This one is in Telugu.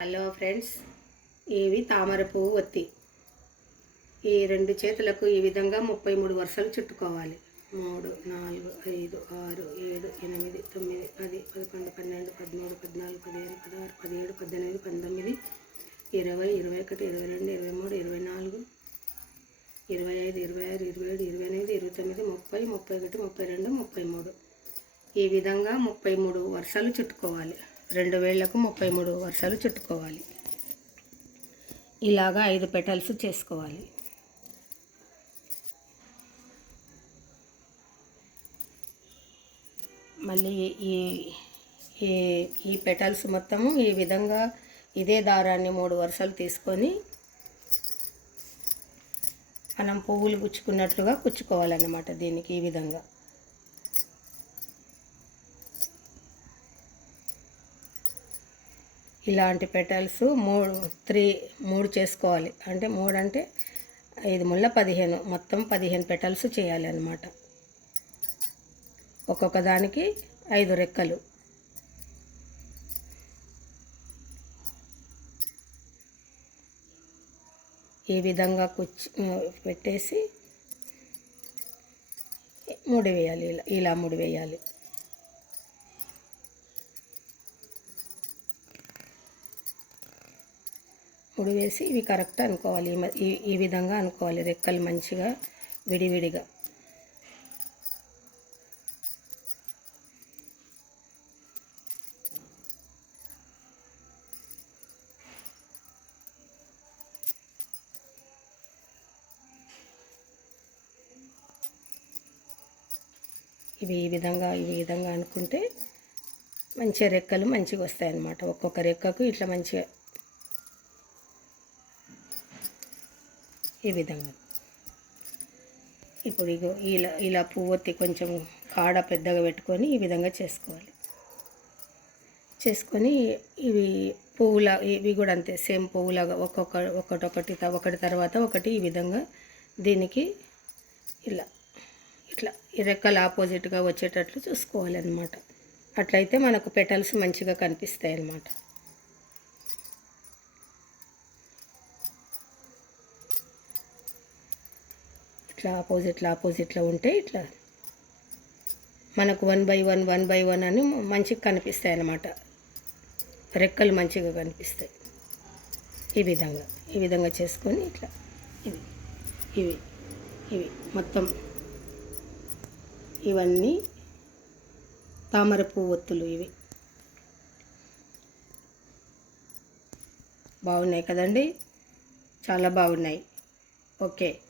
హలో ఫ్రెండ్స్ ఇవి తామర పువ్వు ఒత్తి. ఈ రెండు చేతులకు ఈ విధంగా ముప్పై మూడు వరుసలు చుట్టుకోవాలి. మూడు నాలుగు ఐదు ఆరు ఏడు ఎనిమిది తొమ్మిది పది పదకొండు పన్నెండు పదమూడు పద్నాలుగు పదిహేను పదహారు పదిహేడు పద్దెనిమిది పంతొమ్మిది ఇరవై ఇరవై ఒకటి ఇరవై రెండు ఇరవై మూడు ఇరవై నాలుగు ఇరవై ఐదు ఇరవై ఆరు ఇరవై ఏడు ఇరవై ఎనిమిది ఇరవై తొమ్మిది ముప్పై ముప్పై ఒకటి ముప్పై రెండు ముప్పై మూడు. ఈ విధంగా ముప్పై మూడు వరుసలు చుట్టుకోవాలి. రెండు వేళ్ళకు ముప్పై మూడు వరుసలు చుట్టుకోవాలి. ఇలాగా ఐదు పెటల్స్ చేసుకోవాలి. మళ్ళీ ఈ ఈ ఈ పెటల్స్ మొత్తము ఈ విధంగా ఇదే దారాన్ని మూడు వరుసలు తీసుకొని మనం పువ్వులు గుచ్చుకున్నట్లుగా కుచ్చుకోవాలన్నమాట దీనికి ఈ విధంగా. ఇలాంటి పెటల్స్ మూడు త్రీ మూడు చేసుకోవాలి. అంటే మూడు అంటే ఐదు ముళ్ళ పదిహేను. మొత్తం పదిహేను పెటల్స్ చేయాలి అన్నమాట. ఒక్కొక్క దానికి ఐదు రెక్కలు. ఈ విధంగా కుచ్చి పెట్టేసి ముడి వేయాలి. ఇలా ఇలా ముడి వేయాలి. పొడి వేసి ఇవి కరెక్ట్ అనుకోవాలి. ఈ ఈ ఈ విధంగా అనుకోవాలి. రెక్కలు మంచిగా విడివిడిగా. ఇవి ఈ విధంగా ఈ విధంగా అనుకుంటే మంచిగా రెక్కలు మంచిగా వస్తాయి అన్నమాట ఒక్కొక్క రెక్కకు ఇట్లా మంచిగా ఈ విధంగా. ఇప్పుడు ఇగో ఇలా ఇలా పువ్వొత్తి కొంచెం కాడ పెద్దగా పెట్టుకొని ఈ విధంగా చేసుకోవాలి. చేసుకొని ఇవి పువ్వుల ఇవి కూడా అంతే సేమ్ పువ్వులాగా ఒక్కొక్క ఒకటొకటి త- ఒకటి తర్వాత ఒకటి ఈ విధంగా దీనికి ఇలా ఇట్లా ఈ రెక్కలు ఆపోజిట్గా వచ్చేటట్లు చూసుకోవాలి అన్నమాట అట్లయితే మనకు పెటల్స్ మంచిగా కనిపిస్తాయి అన్నమాట ఇట్లా ఆపోజిట్లో ఆపోజిట్లో ఉంటే ఇట్లా. మనకు one by one one by one అని మంచిగా కనిపిస్తాయి అన్నమాట. రెక్కలు మంచిగా కనిపిస్తాయి. ఈ విధంగా ఈ విధంగా చేసుకొని ఇట్లా. ఇవి ఇవి ఇవి మొత్తం. ఇవన్నీ తామర పువ్వు ఒత్తులు ఇవి. బాగున్నాయి కదండి? చాలా బాగున్నాయి. ఓకే.